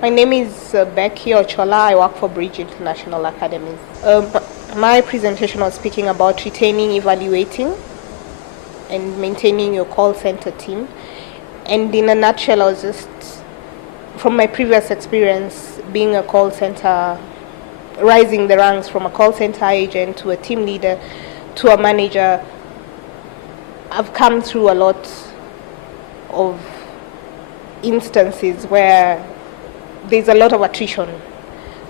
My name is Becky Ochola. I work for Bridge International Academies. My presentation was speaking about retaining, evaluating, and maintaining your call center team. And in a nutshell, I was just, from my previous experience being a call center, rising the ranks from a call center agent to a team leader to a manager, I've come through a lot of instances where there's a lot of attrition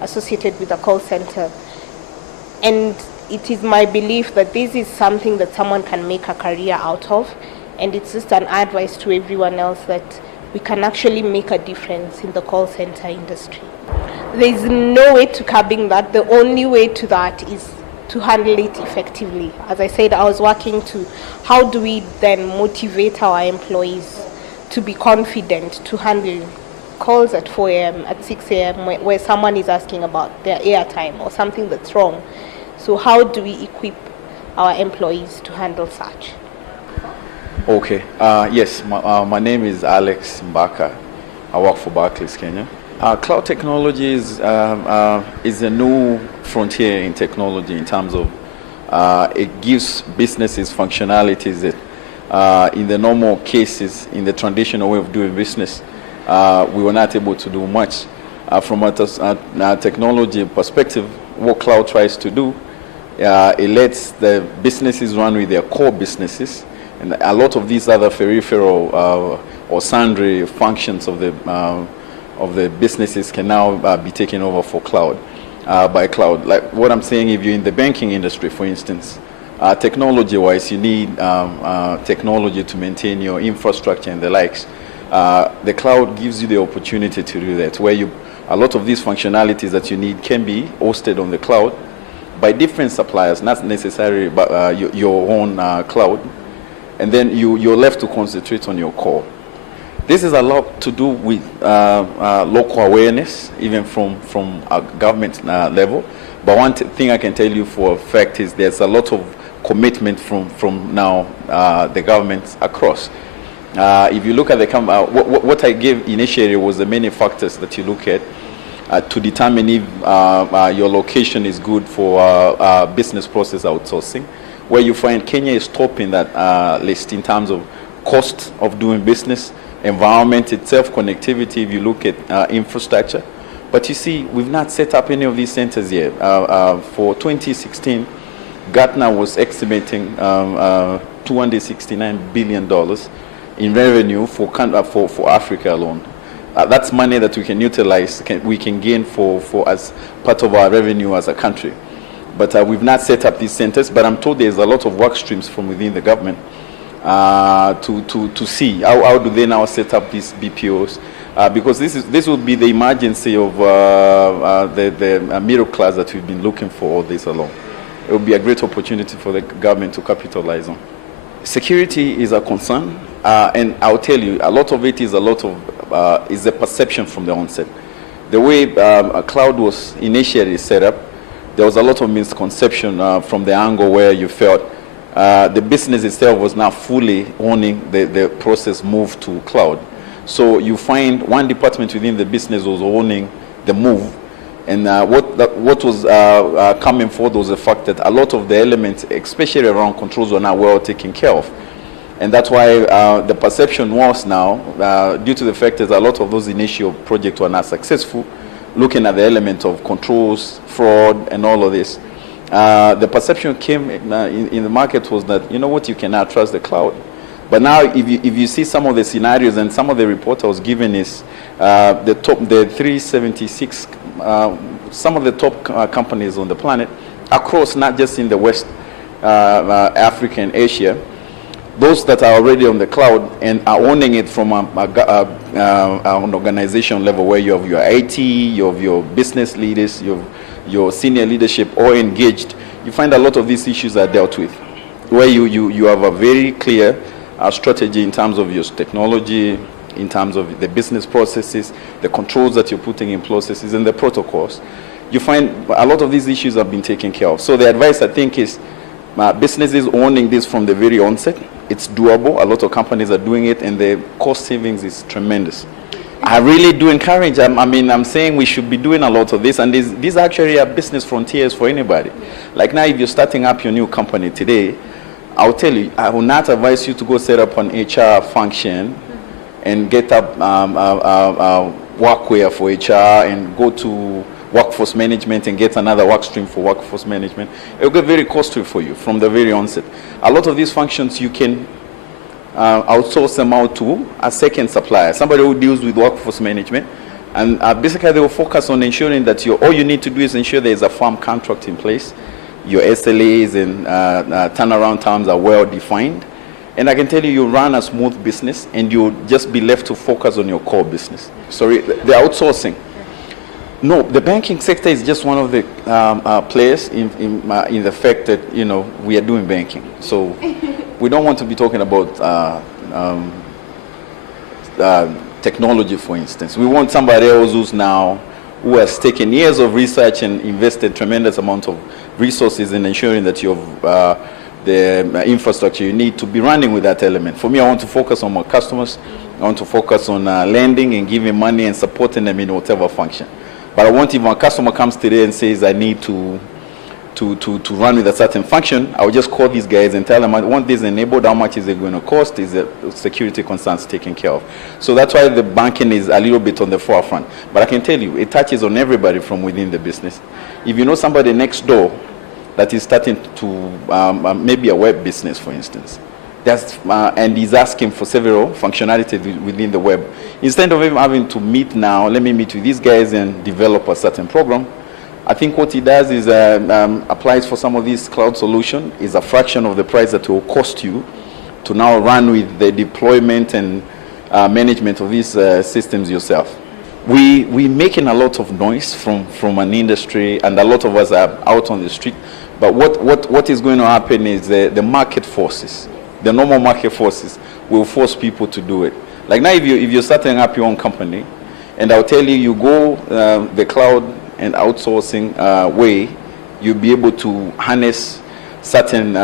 associated with a call center. And it is my belief that this is something that someone can make a career out of. And it's just an advice to everyone else that we can actually make a difference in the call center industry. There's no way to curbing that. The only way to that is to handle it effectively. As I said, I was working to how do we then motivate our employees to be confident to handle calls at 4 a.m., at 6 a.m. where someone is asking about their airtime or something that's wrong. So how do we equip our employees to handle such? Okay. Yes, my name is Alex Mbaka. I work for Barclays, Kenya. Cloud technology is a new frontier in technology in terms of it gives businesses functionalities that in the normal cases, in the traditional way of doing business, we were not able to do much. From a technology perspective, what cloud tries to do, it lets the businesses run with their core businesses, and a lot of these other peripheral or sundry functions of the businesses can now be taken over for cloud, by cloud. Like what I'm saying, if you're in the banking industry, for instance, technology-wise, you need technology to maintain your infrastructure and the likes. The cloud gives you the opportunity to do that, where a lot of these functionalities that you need can be hosted on the cloud by different suppliers, not necessarily your own cloud, and then you're left to concentrate on your core. This is a lot to do with local awareness, even from a government level. But one thing I can tell you for a fact is there's a lot of commitment from now the governments across. If you look at what I gave initially was the many factors that you look at to determine if your location is good for business process outsourcing, where you find Kenya is top in that list in terms of cost of doing business, environment itself, connectivity, if you look at infrastructure. But you see, we've not set up any of these centers yet. For 2016, Gartner was estimating $269 billion in revenue for Africa alone. That's money that we can utilize, we can gain for as part of our revenue as a country. But we've not set up these centers, but I'm told there's a lot of work streams from within the government to see how do they now set up these BPOs, because this will be the emergency of the middle class that we've been looking for all this along. It will be a great opportunity for the government to capitalize on. Security is a concern, and I'll tell you, a lot of it is is a perception from the onset. The way a cloud was initially set up, there was a lot of misconception from the angle where you felt the business itself was not fully owning the process move to cloud. So you find one department within the business was owning the move, and what was coming forward was the fact that a lot of the elements, especially around controls, were not well taken care of. And that's why the perception was now, due to the fact that a lot of those initial projects were not successful, looking at the element of controls, fraud, and all of this, the perception came in the market was that, you know what, you cannot trust the cloud. But now, if you see some of the scenarios and some of the report I was given is the 376, some of the top companies on the planet across, not just in the West Africa and Asia, those that are already on the cloud and are owning it from an organization level, where you have your IT, you have your business leaders, you have your senior leadership all engaged, you find a lot of these issues are dealt with, where you have a very clear strategy in terms of your technology, in terms of the business processes, the controls that you're putting in processes, and the protocols. You find a lot of these issues have been taken care of. So the advice, I think, is businesses owning this from the very onset. It's doable. A lot of companies are doing it, and the cost savings is tremendous. I really do encourage. I'm saying we should be doing a lot of this, and these actually are business frontiers for anybody. Like now, if you're starting up your new company today, I'll tell you, I will not advise you to go set up an HR function and get up workwear for HR and go to workforce management and get another work stream for workforce management. It will get very costly for you from the very onset. A lot of these functions you can outsource them out to a second supplier, somebody who deals with workforce management, and basically they will focus on ensuring that all you need to do is ensure there is a firm contract in place, your SLAs and turnaround times are well defined, and I can tell you, you run a smooth business and you'll just be left to focus on your core business. Sorry, the outsourcing. No, the banking sector is just one of the players in the fact that, we are doing banking. So we don't want to be talking about technology, for instance. We want somebody else who has taken years of research and invested tremendous amount of resources in ensuring that you have the infrastructure you need to be running with that element. For me, I want to focus on my customers. I want to focus on lending and giving money and supporting them in whatever function. But I want, if my customer comes today and says I need to run with a certain function, I will just call these guys and tell them I want this enabled, how much is it going to cost, is the security concerns taken care of. So that's why the banking is a little bit on the forefront. But I can tell you, it touches on everybody from within the business. If you know somebody next door that is starting to, maybe a web business, for instance, and he's asking for several functionality within the web. Instead of him having to meet now, let me meet with these guys and develop a certain program. I think what he does is applies for some of these cloud solution is a fraction of the price that it will cost you to now run with the deployment and management of these systems yourself. We're making a lot of noise from an industry, and a lot of us are out on the street. But what is going to happen is the market forces. The normal market forces will force people to do it. Like now, if you're starting up your own company, and I'll tell you, you go the cloud and outsourcing way, you'll be able to harness certain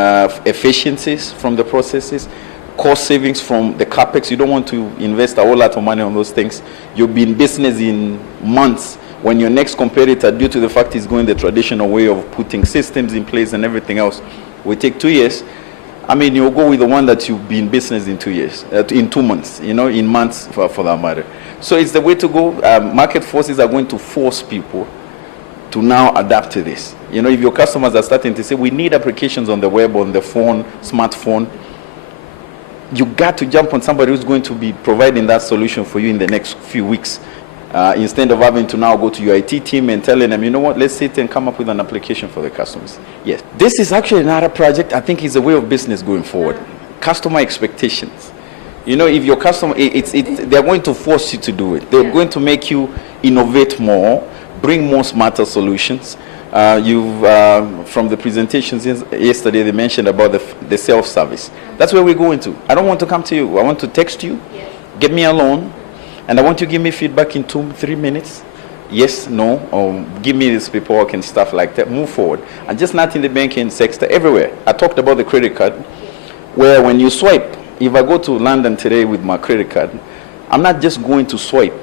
efficiencies from the processes, cost savings from the capex. You don't want to invest a whole lot of money on those things. You'll be in business in months when your next competitor, due to the fact he's going the traditional way of putting systems in place and everything else, will take 2 years. I mean, you'll go with the one that you'll be in business in 2 years, in 2 months, in months for that matter. So it's the way to go. Market forces are going to force people to now adapt to this. If your customers are starting to say, we need applications on the web, on the phone, smartphone, you got to jump on somebody who's going to be providing that solution for you in the next few weeks. Instead of having to now go to your IT team and telling them, let's sit and come up with an application for the customers. Yes, this is actually another project I think is a way of business going forward. Customer expectations. If your customer, they're going to force you to do it. They're going to make you innovate more, bring more smarter solutions. From the presentations yesterday, they mentioned about the self-service. That's where we're going to. I don't want to come to you. I want to text you, get me a loan, and I want you to give me feedback in 2-3 minutes. Yes, no, or give me this paperwork and stuff like that. Move forward. And just not in the banking sector, everywhere. I talked about the credit card, where when you swipe, if I go to London today with my credit card, I'm not just going to swipe.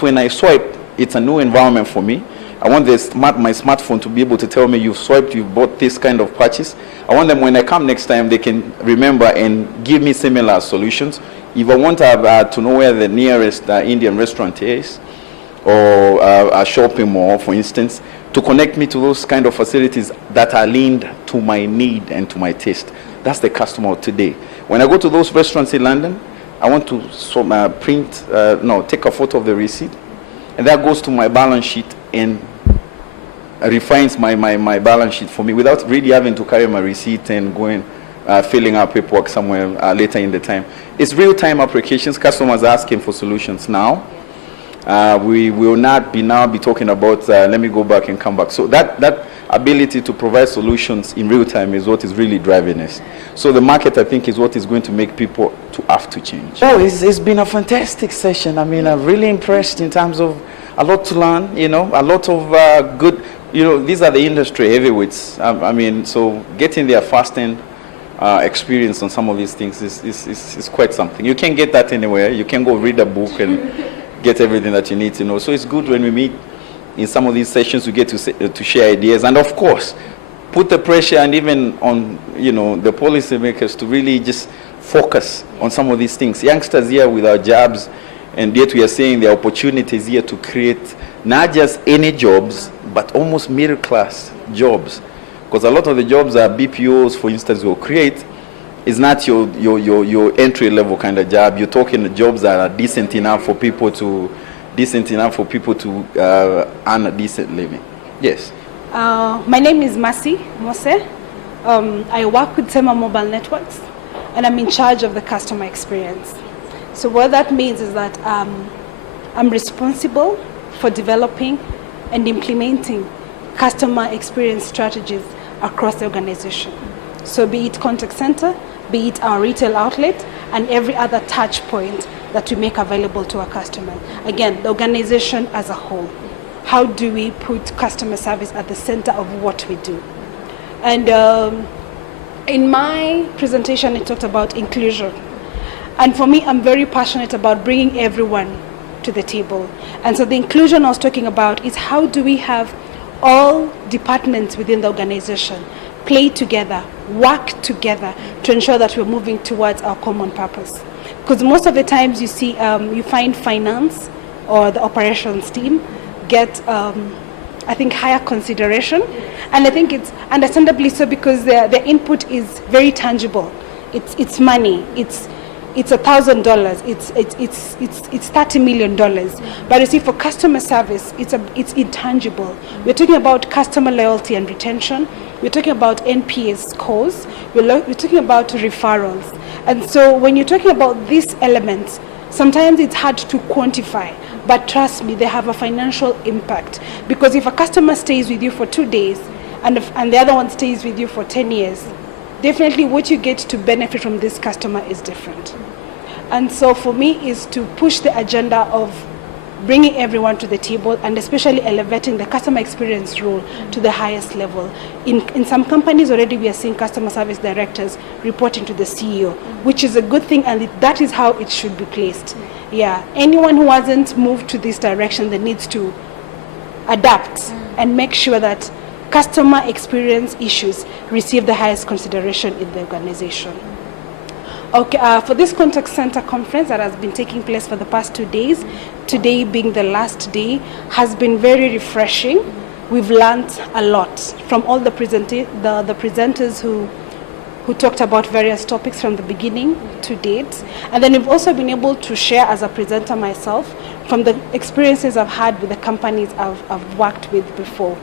When I swipe, it's a new environment for me. I want my smartphone to be able to tell me you've swiped, you've bought this kind of purchase. I want them, when I come next time, they can remember and give me similar solutions. If I want to know where the nearest Indian restaurant is, or a shopping mall, for instance, to connect me to those kind of facilities that are linked to my need and to my taste. That's the customer today. When I go to those restaurants in London, I want to take a photo of the receipt, and that goes to my balance sheet and refines my balance sheet for me without really having to carry my receipt and going filling out paperwork somewhere later in the time. It's real-time applications. Customers are asking for solutions now. We will not be talking about let me go back and come back. So that ability to provide solutions in real time is what is really driving us. So the market, I think, is what is going to make people to have to change. Oh, it's been a fantastic session. I mean, I'm really impressed in terms of a lot to learn, a lot of good, these are the industry heavyweights. So getting their first-hand experience on some of these things is quite something. You can't get that anywhere. You can go read a book and get everything that you need to know. So it's good when we meet in some of these sessions, we get to share ideas, and of course, put the pressure and even on the policymakers to really just focus on some of these things. Youngsters here with our jobs, and yet we are saying there are opportunities here to create not just any jobs, but almost middle class jobs. Because a lot of the jobs are BPOs, for instance, will create is not your entry level kind of job. You're talking jobs that are decent enough for people to earn a decent living. Yes. My name is Mercy Mose. I work with Tema Mobile Networks, and I'm in charge of the customer experience. So what that means is that I'm responsible for developing and implementing customer experience strategies across the organization. So be it contact center, be it our retail outlet, and every other touch point that we make available to our customers. Again, the organization as a whole. How do we put customer service at the center of what we do? And in my presentation, it talked about inclusion. And for me, I'm very passionate about bringing everyone to the table. And so the inclusion I was talking about is how do we have all departments within the organization play together, work together to ensure that we're moving towards our common purpose. Because most of the times you see, you find finance or the operations team get, I think, higher consideration. And I think it's understandably so because their input is very tangible. It's money. It's $1,000. It's $30 million. But you see, for customer service, it's intangible. We're talking about customer loyalty and retention. We're talking about NPS scores. We're talking about referrals. And so when you're talking about these elements, sometimes it's hard to quantify. But trust me, they have a financial impact. Because if a customer stays with you for 2 days and the other one stays with you for 10 years, definitely what you get to benefit from this customer is different. And so for me is to push the agenda of bringing everyone to the table and especially elevating the customer experience role to the highest level. In some companies already we are seeing customer service directors reporting to the CEO, which is a good thing, and that is how it should be placed. Yeah, anyone who hasn't moved to this direction that needs to adapt and make sure that customer experience issues receive the highest consideration in the organization. Okay, for this contact center conference that has been taking place for the past 2 days, today being the last day, has been very refreshing. We've learned a lot from all the presenters who talked about various topics from the beginning to date. And then we've also been able to share as a presenter myself from the experiences I've had with the companies I've worked with before.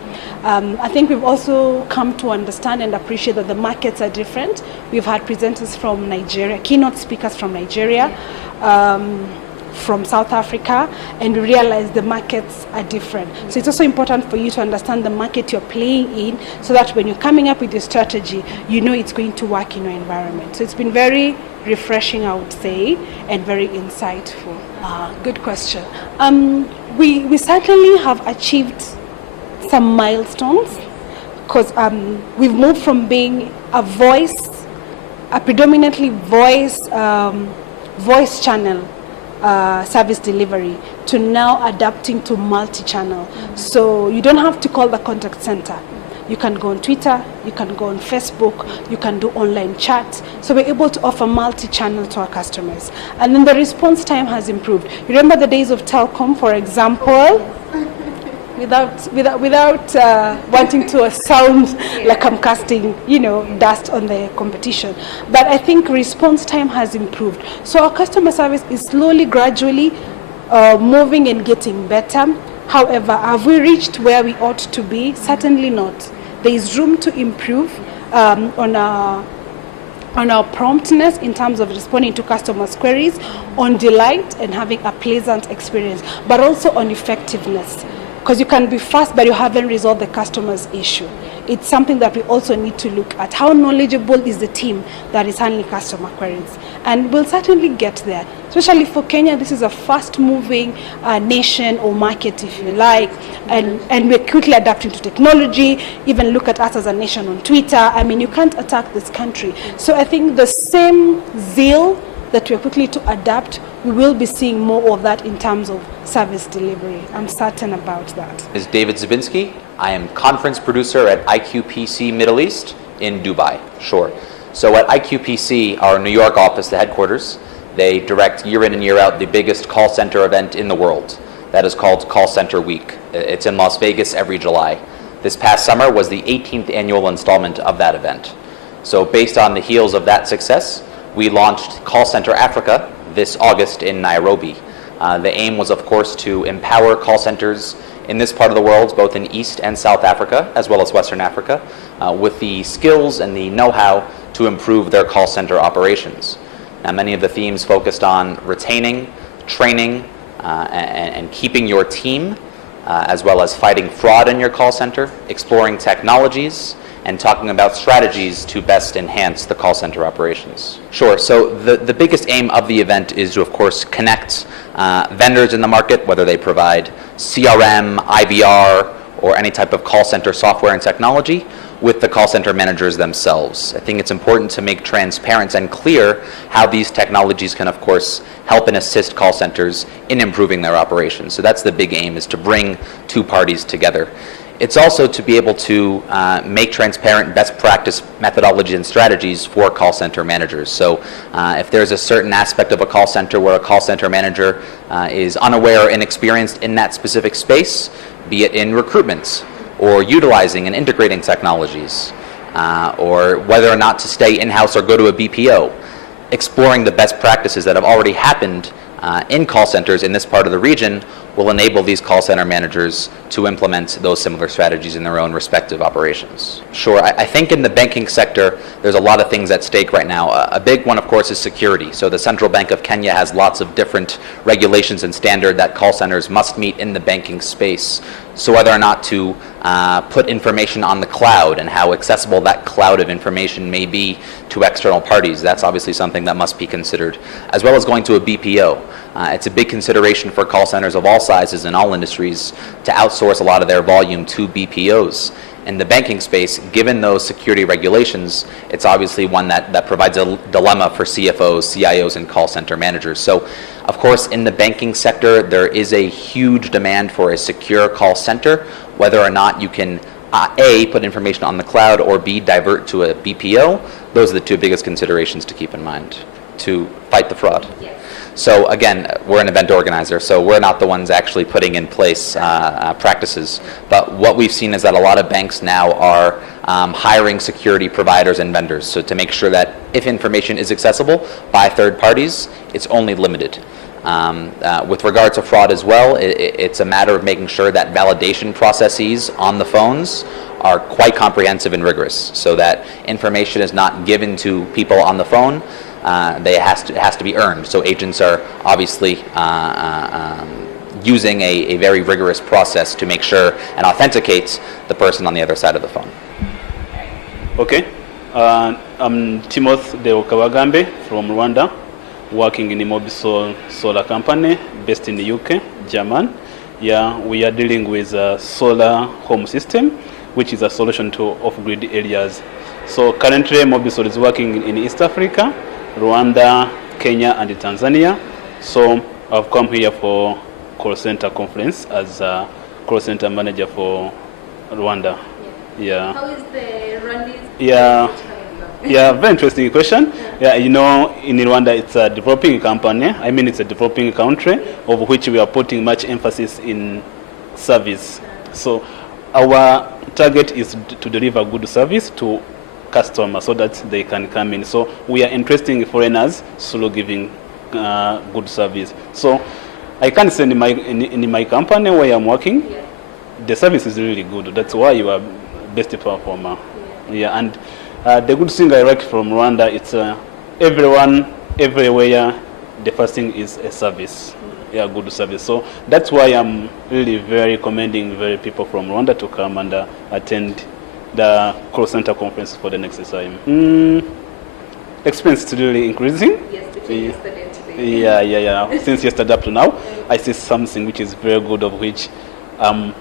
I think we've also come to understand and appreciate that the markets are different. We've had presenters from Nigeria, keynote speakers from Nigeria, from South Africa, and we realize the markets are different. So it's also important for you to understand the market you're playing in so that when you're coming up with your strategy, you know it's going to work in your environment. So it's been very refreshing, I would say, and very insightful. Good question. We certainly have achieved some milestones because we've moved from being a predominantly voice channel service delivery to now adapting to multi-channel. So you don't have to call the contact center. You can go on Twitter, you can go on Facebook, you can do online chat. So we're able to offer multi-channel to our customers. And then the response time has improved. You remember the days of telecom, for example, without wanting to sound like I'm casting, dust on the competition. But I think response time has improved. So our customer service is slowly, gradually moving and getting better. However, have we reached where we ought to be? Certainly not. There is room to improve on our promptness in terms of responding to customers' queries, on delight and having a pleasant experience, but also on effectiveness. Because you can be fast, but you haven't resolved the customer's issue. It's something that we also need to look at. How knowledgeable is the team that is handling customer queries? And we'll certainly get there. Especially for Kenya, this is a fast-moving nation or market, if you like. And we're quickly adapting to technology. Even look at us as a nation on Twitter. I mean, you can't attack this country. So I think the same zeal that we're quickly to adapt, we will be seeing more of that in terms of service delivery. I'm certain about that. Is David Zabinski. I am conference producer at IQPC Middle East in Dubai. Sure. So at IQPC, our New York office, the headquarters, they direct year in and year out the biggest call center event in the world. That is called Call Center Week. It's in Las Vegas every July. This past summer was the 18th annual installment of that event. So based on the heels of that success, we launched Call Center Africa this August in Nairobi. The aim was, of course, to empower call centers in this part of the world, both in East and South Africa, as well as Western Africa, with the skills and the know-how to improve their call center operations. Now, many of the themes focused on retaining, training, and keeping your team, as well as fighting fraud in your call center, exploring technologies, and talking about strategies to best enhance the call center operations. Sure, so the biggest aim of the event is to, of course, connect vendors in the market, whether they provide CRM, IVR, or any type of call center software and technology, with the call center managers themselves. I think it's important to make transparent and clear how these technologies can, of course, help and assist call centers in improving their operations. So that's the big aim, is to bring two parties together. It's also to be able to make transparent best practice methodologies and strategies for call center managers. So if there's a certain aspect of a call center where a call center manager is unaware or inexperienced in that specific space, be it in recruitment or utilizing and integrating technologies, or whether or not to stay in-house or go to a BPO, exploring the best practices that have already happened in call centers in this part of the region will enable these call center managers to implement those similar strategies in their own respective operations. Sure, I think in the banking sector, there's a lot of things at stake right now. A big one, of course, is security. So the Central Bank of Kenya has lots of different regulations and standards that call centers must meet in the banking space. So whether or not to put information on the cloud and how accessible that cloud of information may be to external parties, that's obviously something that must be considered, as well as going to a BPO. It's a big consideration for call centers of all sizes in all industries to outsource a lot of their volume to BPOs. In the banking space, given those security regulations, it's obviously one that provides a dilemma for CFOs, CIOs, and call center managers. So, of course, in the banking sector, there is a huge demand for a secure call center, whether or not you can A, put information on the cloud, or B, divert to a BPO. Those are the two biggest considerations to keep in mind to fight the fraud. Yes. So again, we're an event organizer, so we're not the ones actually putting in place practices. But what we've seen is that a lot of banks now are hiring security providers and vendors, so to make sure that if information is accessible by third parties, it's only limited. With regard to fraud as well, it's a matter of making sure that validation processes on the phones are quite comprehensive and rigorous, so that information is not given to people on the phone. It has to be earned. So agents are obviously using a very rigorous process to make sure and authenticate the person on the other side of the phone. Okay, I'm Timothy De Okawagambe from Rwanda, working in a mobile solar company based in the UK, German. Yeah, we are dealing with a solar home system, which is a solution to off-grid areas. So currently, Mobisol is working in East Africa, Rwanda, Kenya, and Tanzania. So I've come here for call center conference as a call center manager for Rwanda. Yeah. How is the Rwandese? Yeah. Yeah, very interesting question. Yeah, you know, in Rwanda, it's a developing company. I mean, it's a developing country of which we are putting much emphasis in service. So our target is to deliver good service to customers so that they can come in. So we are interesting foreigners through giving good service. So I can say in my company where I'm working, the service is really good. That's why you are best performer. Yeah, and the good thing I like from Rwanda, it's everyone, everywhere, the first thing is a service. Yeah, good service. So that's why I'm really very commending people from Rwanda to come and attend the call center conference for the next time. Expense is really increasing. Yes, between yesterday and today. Yeah. Since yesterday up to now, I see something which is very good, of which I'm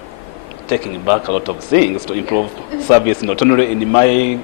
taking back a lot of things to improve service, not only in my